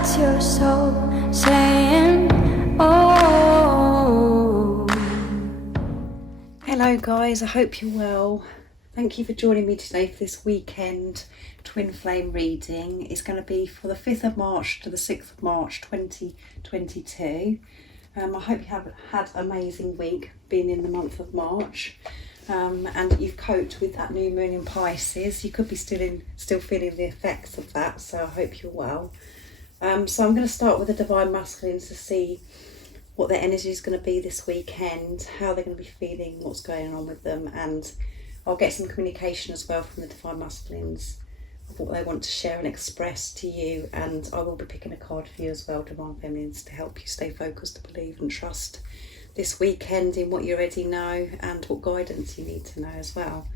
That's your soul saying, oh. Hello guys, I hope you're well. Thank you for joining me today for this weekend twin flame reading. It's going to be for the 5th of March to the 6th of March 2022. I hope you have had an amazing week being in the month of March, and you've coped with that new moon in Pisces. You could be still feeling the effects of that, so I hope you're well. So I'm going to start with the Divine Masculines to see what their energy is going to be this weekend, how they're going to be feeling, what's going on with them, and I'll get some communication as well from the Divine Masculines of what they want to share and express to you, and I will be picking a card for you as well, Divine Feminines, to help you stay focused, to believe and trust this weekend in what you already know and what guidance you need to know as well.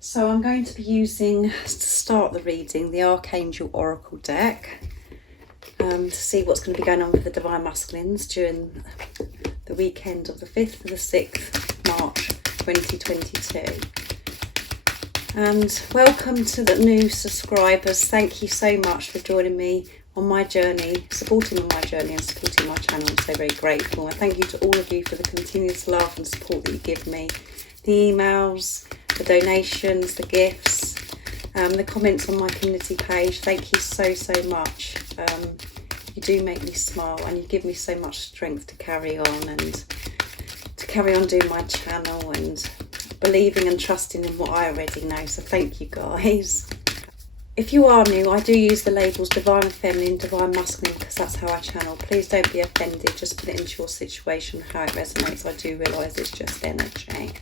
So I'm going to be using, to start the reading, the Archangel Oracle deck, to see what's going to be going on with the Divine Masculines during the weekend of the 5th to the 6th March 2022. And welcome to the new subscribers. Thank you so much for joining me on my journey, supporting my journey and supporting my channel. I'm so very grateful. And thank you to all of you for the continuous love and support that you give me. The emails, the donations, the gifts, the comments on my community page. Thank you so much. You do make me smile and you give me so much strength to carry on and to carry on doing my channel and believing and trusting in what I already know. So thank you guys. If you are new, I do use the labels Divine Feminine, Divine Masculine, because that's how I channel. Please don't be offended, just put it into your situation, how it resonates. I do realise it's just energy.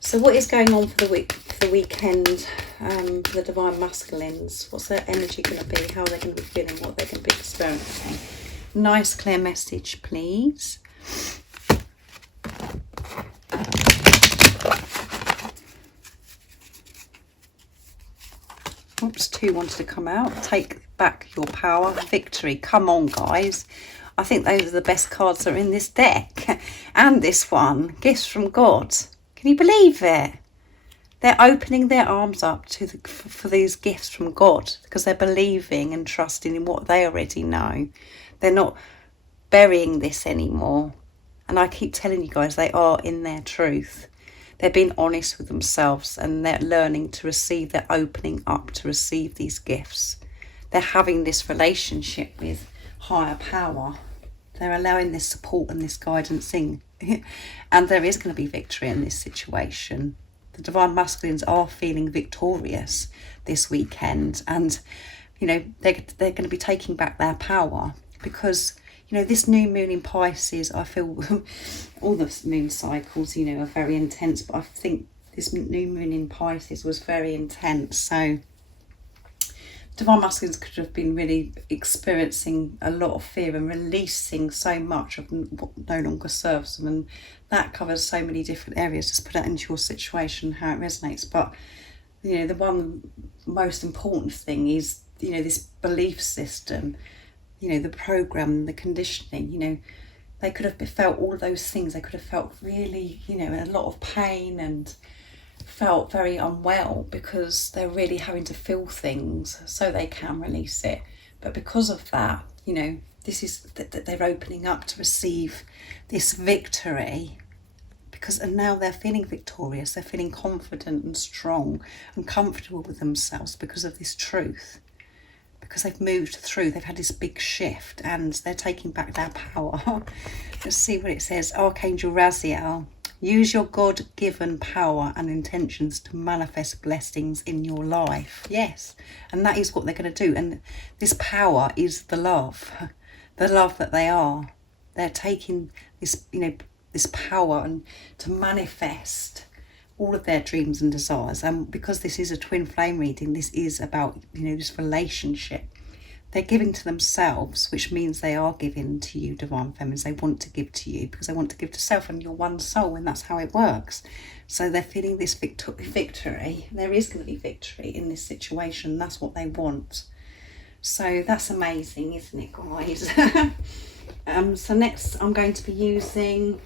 So what is going on for the weekend for the Divine Masculines? What's their energy going to be? How are they going to be feeling? What they're going to be experiencing? Nice clear message, please. Oops, 2 wanted to come out. Take back your power. Victory. Come on, guys. I think those are the best cards that are in this deck. And this one. Gifts from God. Can you believe it? They're opening their arms up for these gifts from God because they're believing and trusting in what they already know. They're not burying this anymore. And I keep telling you guys, they are in their truth. They're being honest with themselves and they're learning to receive, they're opening up to receive these gifts. They're having this relationship with higher power. They're allowing this support and this guidance in. And there is going to be victory in this situation. The Divine Masculines are feeling victorious this weekend, and you know they're going to be taking back their power because you know this new moon in Pisces, I feel all the moon cycles you know are very intense, but I think this new moon in Pisces was very intense. So Divine Masculines could have been really experiencing a lot of fear and releasing so much of what no longer serves them, and that covers so many different areas. Just put that into your situation, how it resonates. But you know, the one most important thing is you know this belief system, you know the program, the conditioning. You know, they could have felt all of those things. They could have felt really you know a lot of pain and felt very unwell because they're really having to feel things so they can release it. But because of that, you know, this is that they're opening up to receive this victory and now they're feeling victorious. They're feeling confident and strong and comfortable with themselves because of this truth. Because they've moved through, they've had this big shift and they're taking back their power. Let's see what it says. Archangel Raziel. Use your God-given power and intentions to manifest blessings in your life. Yes, and that is what they're going to do. And this power is the love that they are. They're taking this, you know, this power and to manifest all of their dreams and desires. And because this is a twin flame reading, this is about, you know, this relationship. They're giving to themselves, which means they are giving to you, Divine Feminines. They want to give to you because they want to give to self, and you're one soul, and that's how it works. So they're feeling this victory. There is going to be victory in this situation. That's what they want. So that's amazing, isn't it, guys? So next I'm going to be using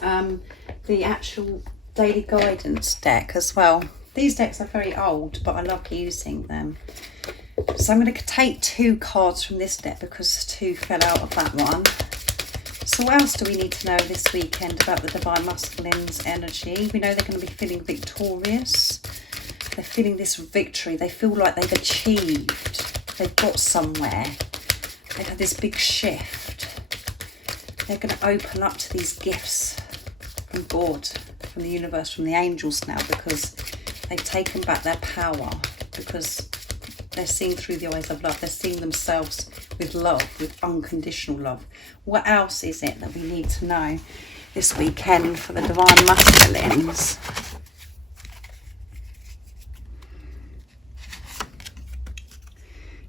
the actual daily guidance deck as well. These decks are very old, but I love using them. So I'm going to take 2 cards from this deck because 2 fell out of that one. So what else do we need to know this weekend about the Divine Masculine's energy? We know they're going to be feeling victorious. They're feeling this victory. They feel like they've achieved. They've got somewhere. They've had this big shift. They're going to open up to these gifts from God, from the universe, from the angels now, because they've taken back their power, because they're seeing through the eyes of love. They're seeing themselves with love, with unconditional love. What else is it that we need to know this weekend for the Divine Masculines?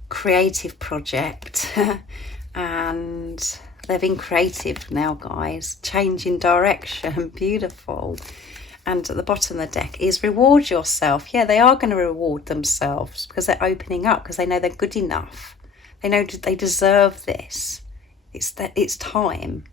Creative project. And they've been creative now, guys. Changing direction. Beautiful. And at the bottom of the deck is reward yourself. Yeah, they are going to reward themselves because they're opening up, because they know they're good enough. They know they deserve this. It's time.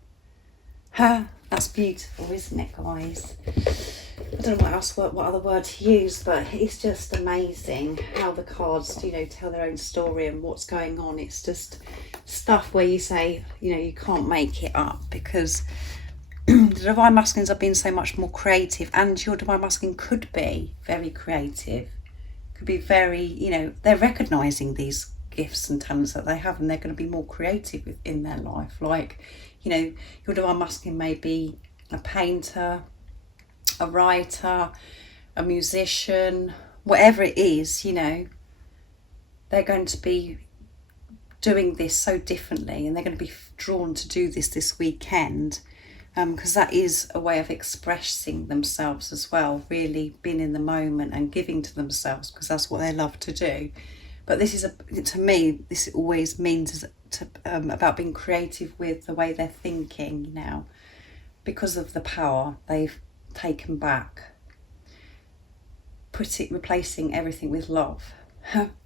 That's beautiful, isn't it, guys? I don't know what other word to use, but it's just amazing how the cards, you know, tell their own story and what's going on. It's just stuff where you say, you know, you can't make it up, because the Divine Masculines have been so much more creative, and your Divine Masculine could be very creative, could be very, you know, they're recognising these gifts and talents that they have, and they're going to be more creative in their life. Like, you know, your Divine Masculine may be a painter, a writer, a musician, whatever it is, you know, they're going to be doing this so differently, and they're going to be drawn to do this weekend, because that is a way of expressing themselves as well, really being in the moment and giving to themselves, because that's what they love to do. But this is, to me, this always means about being creative with the way they're thinking now, because of the power they've taken back, replacing everything with love.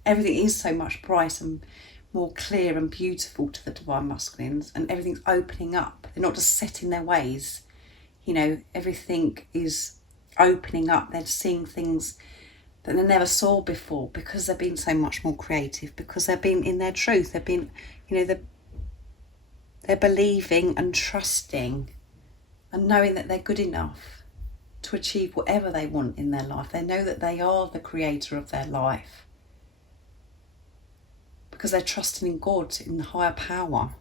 Everything is so much brighter and more clear and beautiful to the Divine Masculines, and everything's opening up. They're not just set in their ways, you know, everything is opening up. They're seeing things that they never saw before, because they've been so much more creative, because they've been in their truth. They've been, you know, they're believing and trusting and knowing that they're good enough to achieve whatever they want in their life. They know that they are the creator of their life, because they're trusting in God, in the higher power.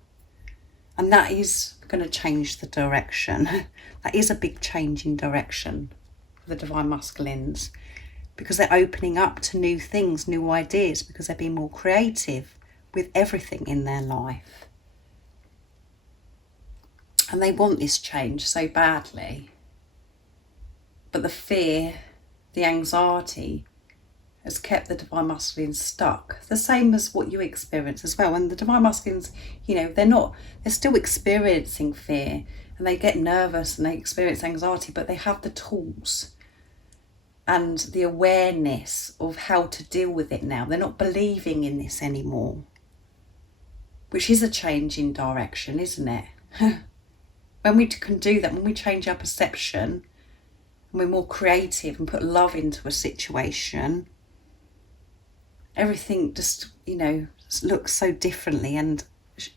And that is going to change the direction. That is a big change in direction for the Divine Masculines, because they're opening up to new things, new ideas, because they're being more creative with everything in their life. And they want this change so badly. But the fear, the anxiety has kept the Divine Masculines stuck. The same as what you experience as well. And the Divine Masculines, you know, they're still experiencing fear, and they get nervous and they experience anxiety, but they have the tools and the awareness of how to deal with it now. They're not believing in this anymore, which is a change in direction, isn't it? When we can do that, when we change our perception and we're more creative and put love into a situation, everything just, you know, looks so differently, and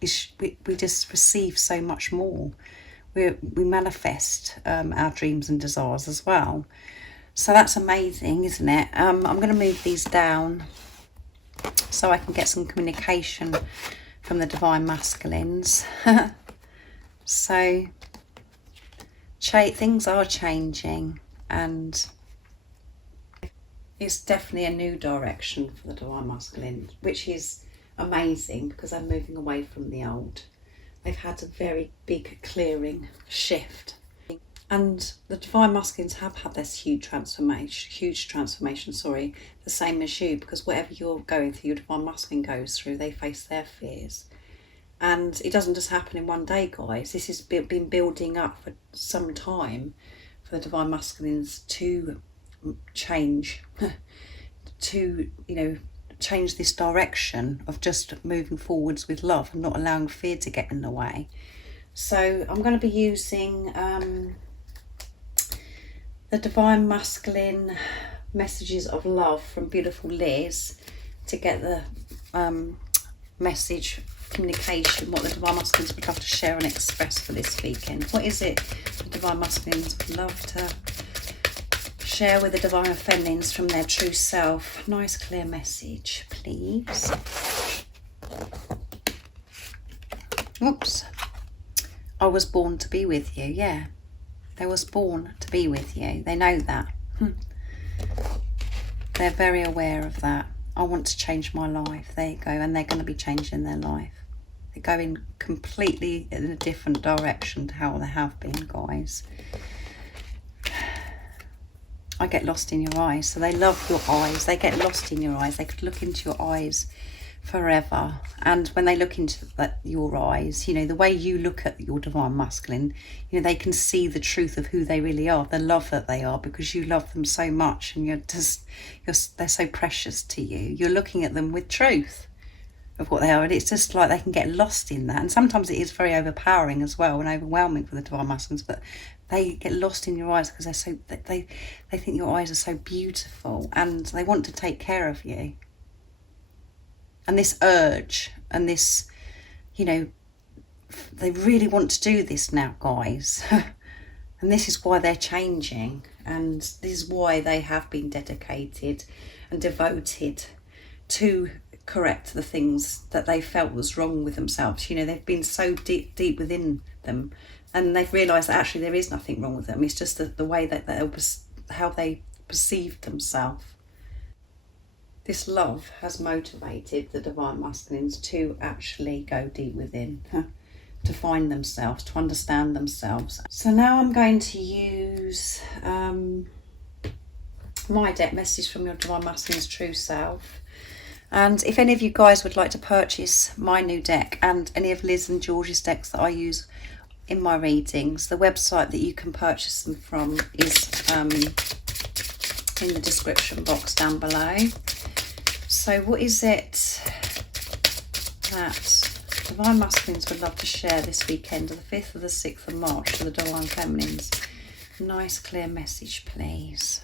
we just receive so much more. We manifest our dreams and desires as well. So that's amazing, isn't it? I'm going to move these down so I can get some communication from the Divine Masculines. So things are changing, and it's definitely a new direction for the Divine Masculine, which is amazing, because I'm moving away from the old. They've had a very big clearing shift, and the Divine Masculines have had this huge transformation, the same as you, because whatever you're going through, your Divine Masculine goes through. They face their fears, and it doesn't just happen in one day, guys. This has been building up for some time for the Divine Masculines to change, to, you know, change this direction of just moving forwards with love and not allowing fear to get in the way. So I'm going to be using the Divine Masculine messages of love from beautiful Liz to get the message, communication, what the Divine Masculines would love to share and express for this weekend. What is it the Divine Masculines would love to share with the Divine Feminines from their true self? Nice clear message, please. Oops. I was born to be with you. Yeah, they was born to be with you. They know that. They're very aware of that. I want to change my life. There you go. And they're going to be changing their life. They're going completely in a different direction to how they have been, guys. I get lost in your eyes. So they love your eyes. They get lost in your eyes. They could look into your eyes forever. And when they look into your eyes, you know, the way you look at your Divine Masculine, you know, they can see the truth of who they really are, the love that they are, because you love them so much, and they're so precious to you. You're looking at them with truth of what they are, and it's just like they can get lost in that. And sometimes it is very overpowering as well and overwhelming for the Divine Masculines, but they get lost in your eyes because they think your eyes are so beautiful, and they want to take care of you. And this urge and this, you know, they really want to do this now, guys. And this is why they're changing. And this is why they have been dedicated and devoted to correct the things that they felt was wrong with themselves. You know, they've been so deep within them, and they've realised that actually there is nothing wrong with them. It's just the way that how they perceived themselves. This love has motivated the Divine Masculines to actually go deep within, to find themselves, to understand themselves. So now I'm going to use my deck, Message from Your Divine Masculine's True Self. And if any of you guys would like to purchase my new deck and any of Liz and George's decks that I use in my readings, the website that you can purchase them from is in the description box down below. So what is it that Divine Masculines would love to share this weekend, the 5th or the 6th of March, to the Divine Feminines? Nice clear message, please.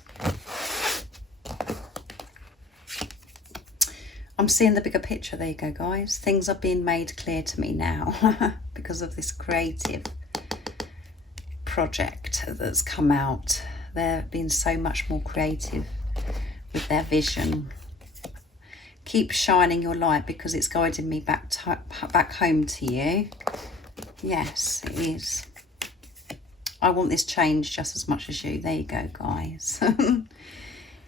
I'm seeing the bigger picture. There you go, guys. Things are being made clear to me now because of this creative project that's come out. They're being so much more creative with their vision. Keep shining your light because it's guiding me back home to you. Yes, it is. I want this change just as much as you. There you go, guys.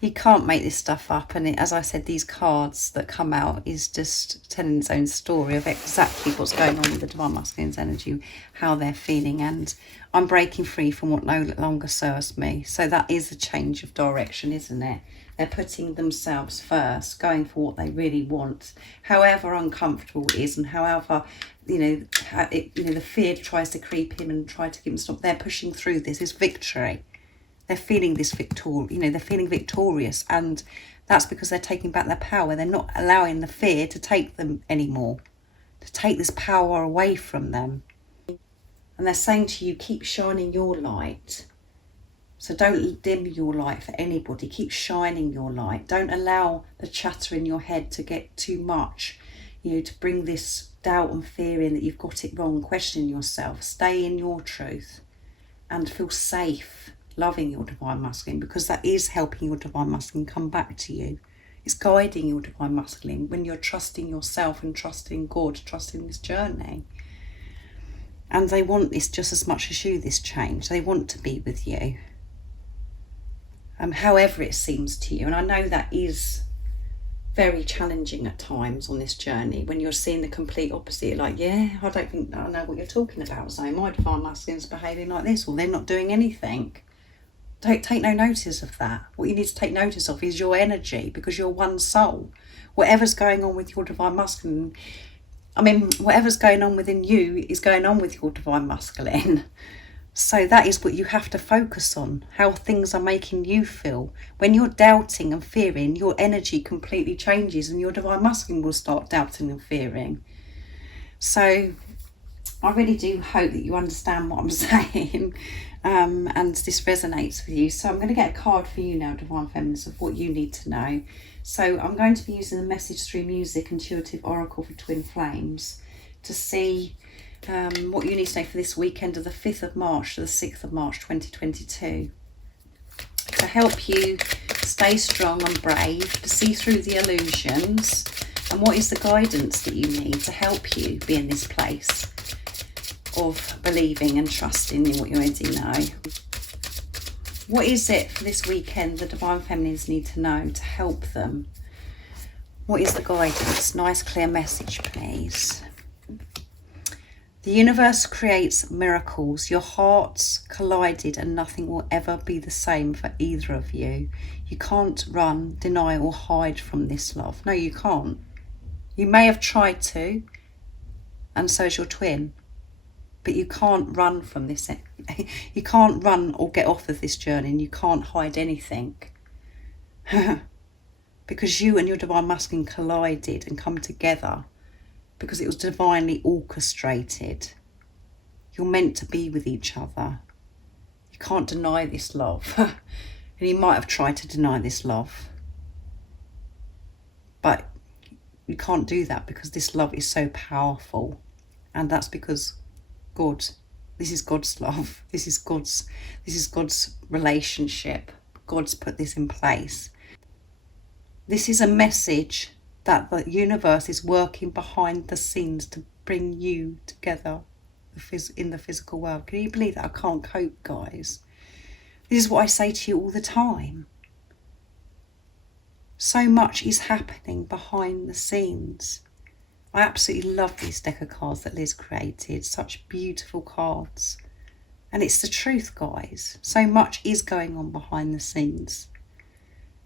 You can't make this stuff up. And as I said, these cards that come out is just telling its own story of exactly what's going on with the Divine Masculine's energy, how they're feeling. And I'm breaking free from what no longer serves me. So that is a change of direction, isn't it? They're putting themselves first, going for what they really want, however uncomfortable it is, and however, the fear tries to creep in and try to keep them stop. They're pushing through this. It's victory. They're feeling this they're feeling victorious, and that's because they're taking back their power. They're not allowing the fear to take them anymore, to take this power away from them. And they're saying to you, keep shining your light. So don't dim your light for anybody. Keep shining your light. Don't allow the chatter in your head to get too much, to bring this doubt and fear in that you've got it wrong. Question yourself. Stay in your truth and feel safe loving your Divine Masculine, because that is helping your Divine Masculine come back to you. It's guiding your Divine Masculine when you're trusting yourself and trusting God, trusting this journey. And they want this just as much as you, this change. They want to be with you. However it seems to you. And I know that is very challenging at times on this journey when you're seeing the complete opposite. Like, yeah, I don't think I know what you're talking about. So my Divine Masculine's behaving like this, or they're not doing anything. Don't take no notice of that. What you need to take notice of is your energy, because you're one soul. Whatever's going on with your Divine Masculine, whatever's going on within you is going on with your Divine Masculine. So that is what you have to focus on, how things are making you feel. When you're doubting and fearing, your energy completely changes, and your Divine Masculine will start doubting and fearing. So I really do hope that you understand what I'm saying, and this resonates with you. So I'm going to get a card for you now, Divine Feminines, of what you need to know So I'm going to be using the Message Through Music Intuitive Oracle for Twin Flames to see what you need to know for this weekend of the 5th of March to the 6th of March 2022. To help you stay strong and brave, to see through the illusions, and what is the guidance that you need to help you be in this place of believing and trusting in what you already know. What is it for this weekend the Divine Feminines need to know to help them? What is the guidance? Nice clear message, please. The universe creates miracles. Your hearts collided and nothing will ever be the same for either of you. You can't run, deny or hide from this love. No, you can't. You may have tried to, and so is your twin. But you can't run from this. You can't run or get off of this journey, and you can't hide anything. Because you and your Divine Masculine collided and come together because it was divinely orchestrated. You're meant to be with each other. You can't deny this love. And you might have tried to deny this love. But you can't do that because this love is so powerful. And that's because God, this is God's love. This is God's relationship. God's put this in place. This is a message that the universe is working behind the scenes to bring you together in the physical world. Can you believe that? I can't cope, guys. This is what I say to you all the time. So much is happening behind the scenes. I absolutely love this deck of cards that Liz created. Such beautiful cards. And it's the truth, guys. So much is going on behind the scenes.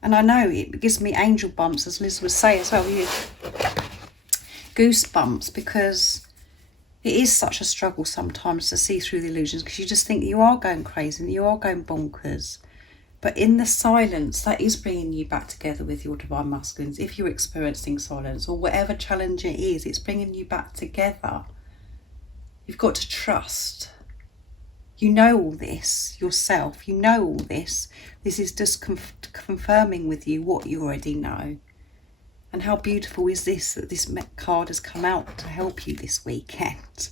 And I know it gives me angel bumps, as Liz would say as well. Goosebumps, because it is such a struggle sometimes to see through the illusions, because you just think you are going crazy and you are going bonkers. But in the silence, that is bringing you back together with your Divine Masculines. If you're experiencing silence or whatever challenge it is, it's bringing you back together. You've got to trust. You know all this yourself. You know all this. This is just confirming with you what you already know. And how beautiful is this, that this card has come out to help you this weekend.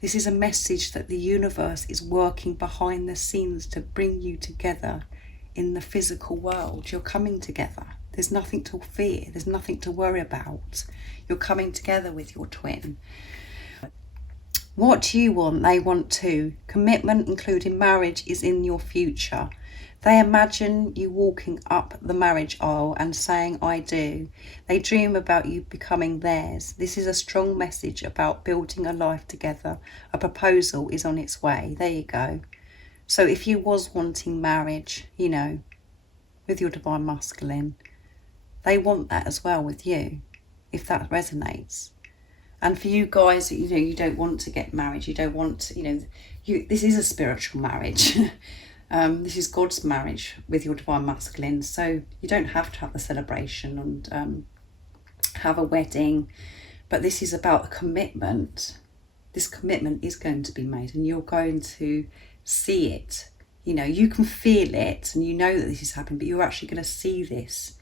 This is a message that the universe is working behind the scenes to bring you together in the physical world. You're coming together. There's nothing to fear. There's nothing to worry about. You're coming together with your twin. What do you want? They want too. Commitment, including marriage, is in your future. They imagine you walking up the marriage aisle and saying, I do. They dream about you becoming theirs. This is a strong message about building a life together. A proposal is on its way. There you go. So if you was wanting marriage, you know, with your Divine Masculine, they want that as well with you, if that resonates. And for you guys, you know, you don't want to get married. You don't want to, this is a spiritual marriage. This is God's marriage with your Divine Masculine. So you don't have to have the celebration and have a wedding. But this is about a commitment. This commitment is going to be made and you're going to see it. You know, you can feel it and you know that this is happening, but you're actually going to see this.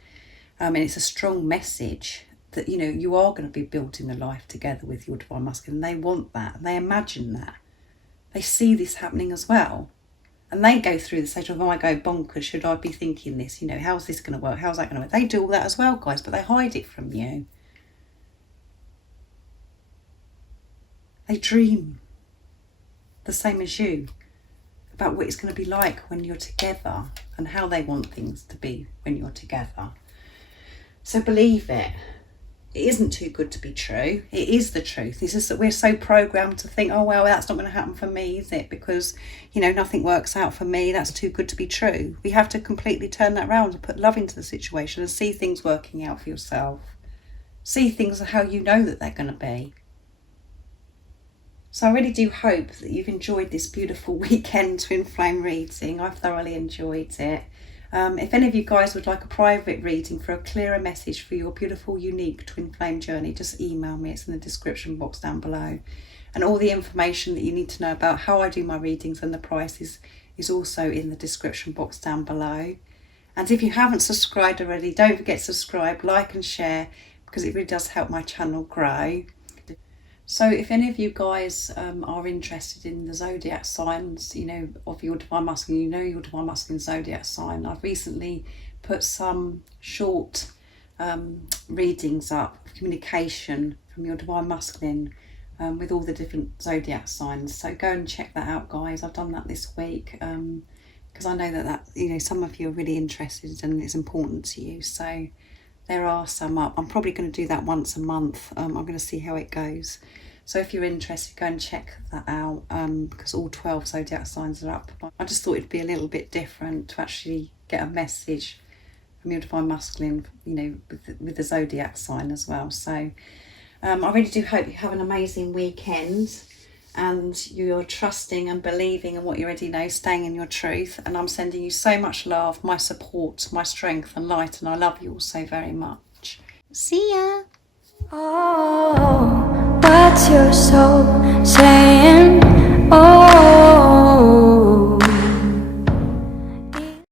And it's a strong message that, you know, you are going to be building a life together with your Divine Masculine. They want that. They imagine that. They see this happening as well. And they go through the stage of, oh, I go bonkers. Should I be thinking this? You know, how's this going to work? How's that going to work? They do all that as well, guys, but they hide it from you. They dream the same as you about what it's going to be like when you're together and how they want things to be when you're together. So believe it. It isn't too good to be true. It is the truth. It's just that we're so programmed to think, oh, well, that's not going to happen for me, is it? Because, you know, nothing works out for me. That's too good to be true. We have to completely turn that around and put love into the situation and see things working out for yourself. See things how you know that they're going to be. So I really do hope that you've enjoyed this beautiful weekend twin flame reading. I've thoroughly enjoyed it. If any of you guys would like a private reading for a clearer message for your beautiful, unique twin flame journey, just email me. It's in the description box down below. And all the information that you need to know about how I do my readings and the prices is also in the description box down below. And if you haven't subscribed already, don't forget to subscribe, like and share, because it really does help my channel grow. So if any of you guys are interested in the zodiac signs, you know, of your divine masculine, you know your divine masculine zodiac sign, I've recently put some short readings up of communication from your divine masculine with all the different zodiac signs. So go and check that out, guys. I've done that this week because I know that you know, some of you are really interested and it's important to you. So there are some up. I'm probably going to do that once a month. I'm going to see how it goes. So if you're interested, go and check that out because all 12 zodiac signs are up. I just thought it'd be a little bit different to actually get a message from your divine masculine, you know, with the zodiac sign as well. So I really do hope you have an amazing weekend and you're trusting and believing in what you already know, staying in your truth. And I'm sending you so much love, my support, my strength and light, and I love you all so very much. See ya. Oh, what's your soul saying?